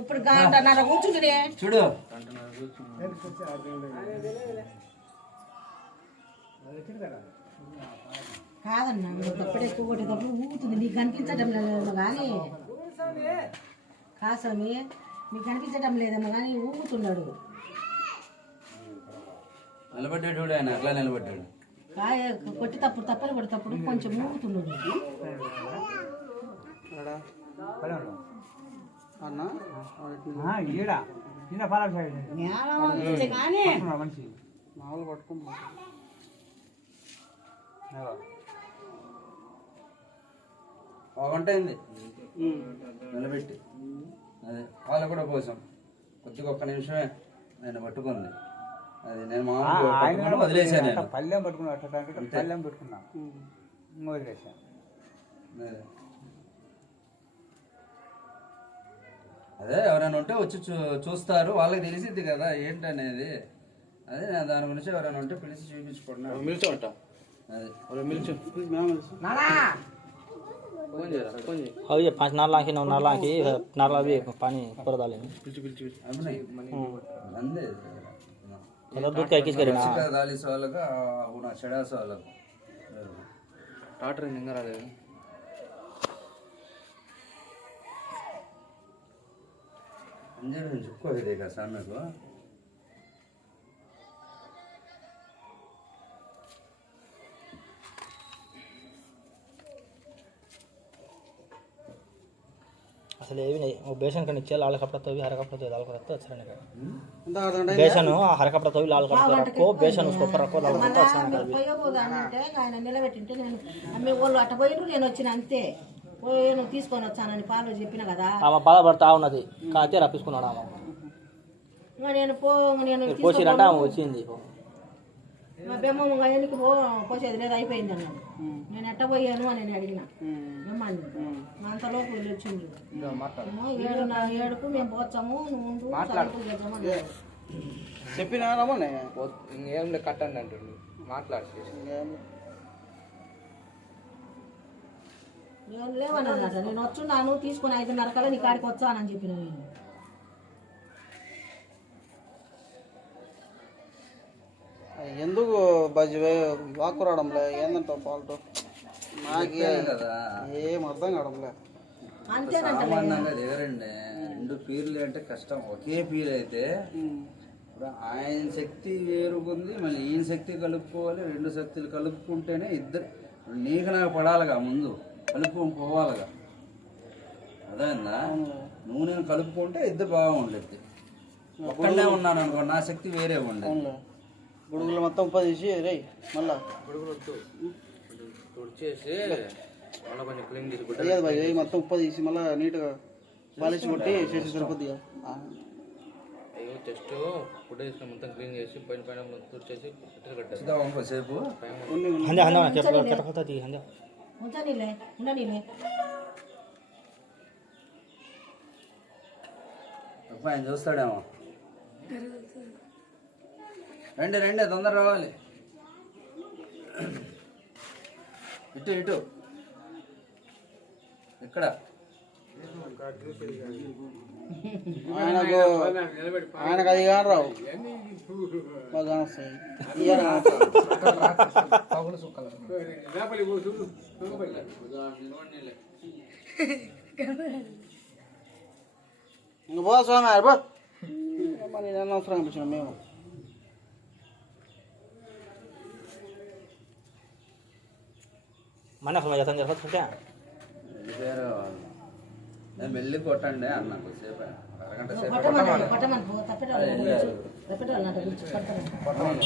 ఇప్పుడు గంటన్నర కూర్చుంటే చూడు కాదన్నా తప్పుడు ఎక్కువ కొట్టేటప్పుడు ఊగుతుంది నీకు కనిపించటం లేదు కానీ కాసమి నీకు కనిపించటం లేదమ్మా కానీ ఊగుతున్నాడు. నిలబడ్డాడు చూడు ఆయన అట్లా నిలబడ్డాడు. కాయ కొట్టేటప్పుడు తప్పలు కొట్టేటప్పుడు కొంచెం ఊగుతున్నాడు. మనిషి మామూలు పట్టుకుంటా ఒక గంట అయింది నిలబెట్టి. అదే వాళ్ళు కూడా పోసాం కొద్దిగా ఒక్క నిమిషమే ఆయన పట్టుకుంది. అది నేను మామూలుగా వదిలేసాను. నేను పల్లెం పట్టుకున్నా పల్లెం పెట్టుకున్నా వదిలేసాను. అదే ఎవరైనా ఉంటే వచ్చి చూస్తారు, వాళ్ళకి తెలిసిద్ది కదా ఏంటనేది. అదే నేను దాని గురించి ఎవరైనా ఉంటే పిలిచి చూపించుకుంటున్నాను. మిల్చు అంట అదే మిల్చు ये 5 नाला की 9 नाला की नाला भी पानी पर डालेंगे अंदे मतलब दूध का किस करेना दाली सालगा उना छड़ा सालगा టాటర్ ఇంకా రాలేదు. अंजे में झुको है देखा सामने को असल ये भी नहीं वो बेसन का नीचे लाल कपड़ा तो भी हरा कपड़ा तो लाल कपड़ा तो अच्छा नहीं लगेगा. बेसन हो हरा कपड़ा तो भी लाल कपड़ा रखो, बेसन उसको ऊपर रखो, लाल कपड़ा अच्छा नहीं लगेगा. ఆయన నిలబెట్టింటే నేను అమ్మే వాళ్ళు అట్ట పోయిన నేను వచ్చిన అంతే పోయాను తీసుకొని వచ్చానని పాలు చెప్పిన కదా. ఆమె బాధపడతా ఉన్నది కాతే రప్పించుకున్నాడు. ఆమె నేను పోసిరంట ఆమె వచ్చింది. మా బెమ్మ ఎన్నికి పోసేది లేదు అయిపోయింది అన్నాడు. నేను ఎట్ట పోయాను అని నేను అడిగిన బెమ్మని. అంతలోపు వీళ్ళు వచ్చింది 7:30 మేము పోతాము నువ్వు చెప్పినా ఇంకేం కట్టండి అంటుండు మాట్లాడు. నేను లేవన్నమాట. నేను వచ్చున్నాను తీసుకుని 5:30 కల్లా నీ కాడికి వచ్చానని చెప్పిన నేను. ఎందుకు బజ్జి వాకు రావడంలే ఏందంటావు ఫాల్ట్ నాకు ఏం అర్థం కావడంలే. సామాన్యంగా దిగరండి. 2 పీర్లు అంటే కష్టం. ఒకే పీర్ అయితే ఇప్పుడు ఆయన శక్తి వేరుగుంది, మళ్ళీ ఈయన శక్తి కలుపుకోవాలి. 2 శక్తులు కలుపుకుంటేనే ఇద్దరు నీకు నాకు పడాలిగా, ముందు కలుపుకొని పోవాలిగా. అదేందా నువ్వు నేను కలుపుకుంటే ఇద్దరు బాగుండేది. ఒక్కడే ఉన్నాను అనుకో నా శక్తి వేరే ఉండేది. గుడుగులు మొత్తం 10 తీసి రే మళ్ళా గుడుగులు తుడిచేసి మళ్ళీ కొంచెం క్లీన్ చేసి భయ్ మొత్తం 10 తీసి మళ్ళీ నీట్గా పాలిష్ కొట్టి చేసి సరిపోద్దిగా. అయ్యో జస్ట్ ఫుడ్ తీసుకొని మొత్తం క్లీన్ చేసి పైన పైన తుడిచేసి కట్టారు సేపు ఉండనీలే ఉండనీలే. ఆయన చూస్తాడేమో. రండి రండి తొందర రావాలి. ఇటు ఇటు ఇక్కడ ఆయనకు అది కాదు రావు బాగా వస్తాయి. ఇంకా బో స్వామి బో నేను అనవసరం అనిపించిన మేము మన జతం జరుగుతుంటే నేను వెళ్ళి కొట్టండి అన్న కొద్దిసేపు అరగంట సేపు పట్టమని